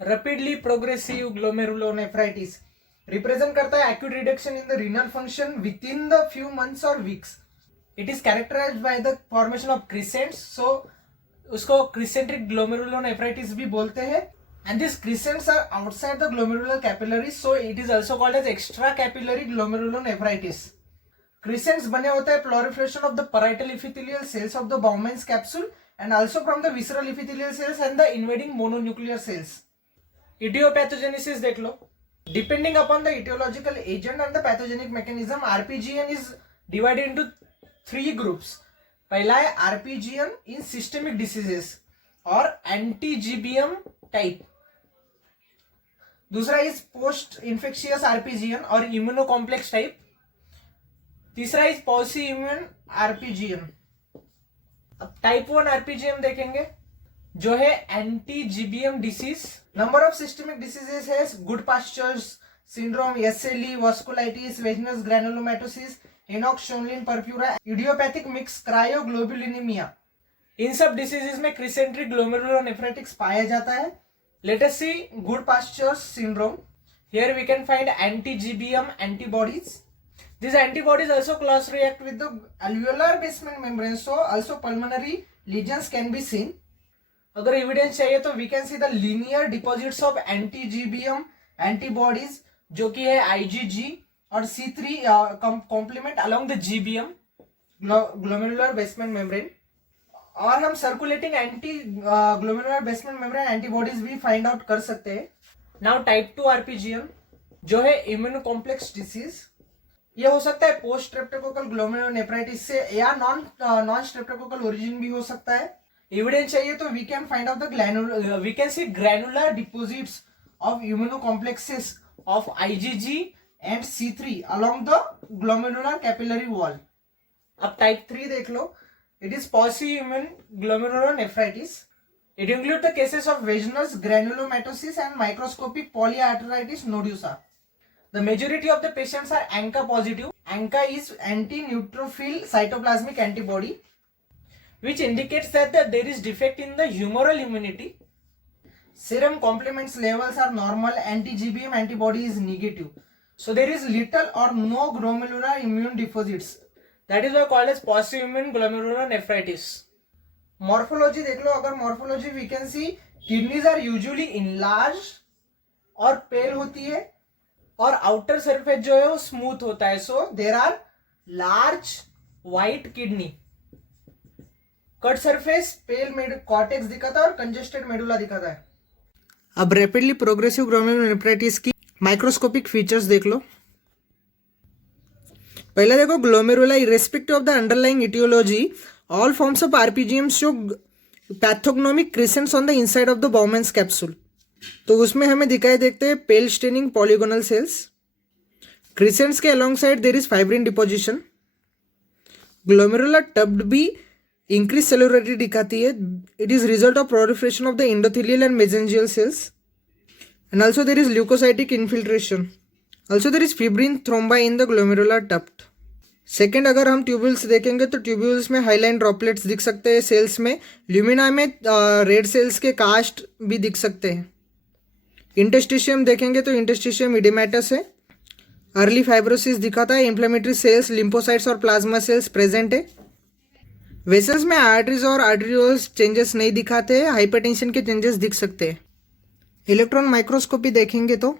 Rapidly progressive glomerulonephritis represent करता है acute reduction in the renal function with in the few months और weeks. It is characterised by the formation of crescents. So उसको crescentic glomerulonephritis भी बोलते हैं. And these crescents are outside the glomerular capillaries, so it is also called as extra capillary glomerulonephritis. Crescents बने होते हैं proliferation of the parietal epithelial cells of the Bowman's capsule and also from the visceral epithelial cells and the invading mononuclear cells. Etiopathogenesis देख लो. Depending upon the etiological agent and the pathogenic mechanism, RPGN is divided into 3 groups. पहला है RPGN in systemic diseases और anti-GBM type. दूसरा is post infectious RPGN और immunocomplex type. तीसरा is pauci immune RPGN. अब type 1 RPGM देखेंगे जो है anti GBM disease. Number of systemic diseases है Goodpasture's syndrome, SLE, vasculitis, Wegener's granulomatosis, Henoch's Schonlein purpura, idiopathic mix cryoglobulinaemia. इन सब diseases में क्रिसेंट्रिक ग्लोमेरुलोनेफ्राइटिस पाया जाता है. Let us see good pastures syndrome. Here we can find anti-GBM antibodies. These antibodies also cross react with the alveolar basement membrane, so also pulmonary lesions can be seen. अगर evidence चाहिए तो we can see the linear deposits of anti-GBM antibodies जो कि है IgG और C3 complement along the GBM glomerular basement membrane. और हम circulating anti glomerular basement membrane antibodies भी फाइंड आउट कर सकते हैं. नाउ टाइप 2 आरपीजीएम जो है इम्यूनो कॉम्प्लेक्स डिसीज. ये हो सकता है पोस्ट स्ट्रेप्टोकोकल ग्लोमेरुलोनेफ्राइटिस से या नॉन स्ट्रेप्टोकोकल ओरिजिन भी हो सकता है. एविडेंस चाहिए तो we can find out the we can see granular deposits of immuno complexes of IgG and C3 along the glomerular capillary wall. अब टाइप 3 देख लो. It is pauci-immune glomerulonephritis. It includes the cases of vaginous granulomatosis and microscopic polyarteritis nodosa. The majority of the patients are ANCA positive. ANCA is anti-neutrophil cytoplasmic antibody, which indicates that there is defect in the humoral immunity. Serum complements levels are normal. Anti-GBM antibody is negative. So there is little or no glomerular immune deposits. That is why called as pauci-immune glomerulonephritis. Morphology देख लो. अगर morphology we can see kidneys are usually enlarged और pale होती है और outer surface जो है वो smooth होता है. So there are large white kidney. Cut surface pale cortex दिखाता है और congested medulla दिखाता है. अब rapidly progressive glomerulonephritis की microscopic features देख लो. पहले देखो glomerula irrespective of the underlying aetiology all forms of RPGM show pathognomonic crescents on the inside of the Bowman's capsule. तो उसमें हमें दिखाई देखते हैं pale staining polygonal cells. Crescents के alongside there is fibrin deposition. Glomerula tuft भी increase cellularity दिखाती है. It is result of proliferation of the endothelial and mesangial cells. And also there is leukocytic infiltration. Also there is fibrin थ्रोम्बा in the glomerular tuft. Second अगर हम tubules देखेंगे तो tubules में highline droplets दिख सकते हैं. सेल्स में lumina में रेड सेल्स के कास्ट भी दिख सकते हैं. इंटेस्टिशियम देखेंगे तो इंटेस्टिशियम इडेमेटस है. अर्ली फाइब्रोसिस दिखाता है. इन्फ्लेमेटरी सेल्स लिम्फोसाइट्स और प्लाज्मा सेल्स प्रेजेंट है. वेसल्स में आर्टरीज और आर्टरियोल्स चेंजेस नहीं दिखाते हैं. हाइपरटेंशन के चेंजेस दिख सकते हैं. इलेक्ट्रॉन माइक्रोस्कोपी देखेंगे तो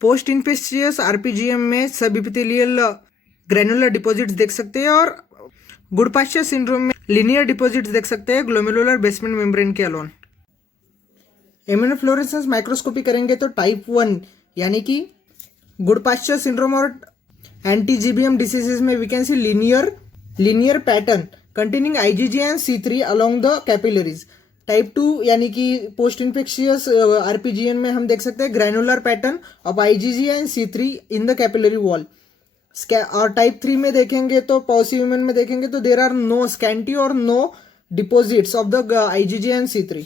पोस्ट इन्फेक्शियस आरपीजीएम में सब एपिथेलियल ग्रैनुलर डिपॉजिट्स देख सकते हैं और गुड पास्चर सिंड्रोम में लिनियर डिपॉजिट्स देख सकते हैं ग्लोमेरुलर बेसमेंट मेम्ब्रेन के अलोन. इम्यूनोफ्लोरेसेंस माइक्रोस्कोपी करेंगे तो टाइप 1 यानी कि गुड पास्चर सिंड्रोम और एंटी जीबीएम डिसीजेज में we can see linear pattern containing IgG and C3 along the capillaries. Type 2 यानी कि पोस्ट इन्फेक्शियस आरपीजीएन में हम देख सकते हैं granular pattern of IgG and C3 in the capillary wall. और टाइप 3 में देखेंगे तो पॉसी इम्यून में देखेंगे तो देर आर नो स्कैंटी और no deposits of the IgG and C3.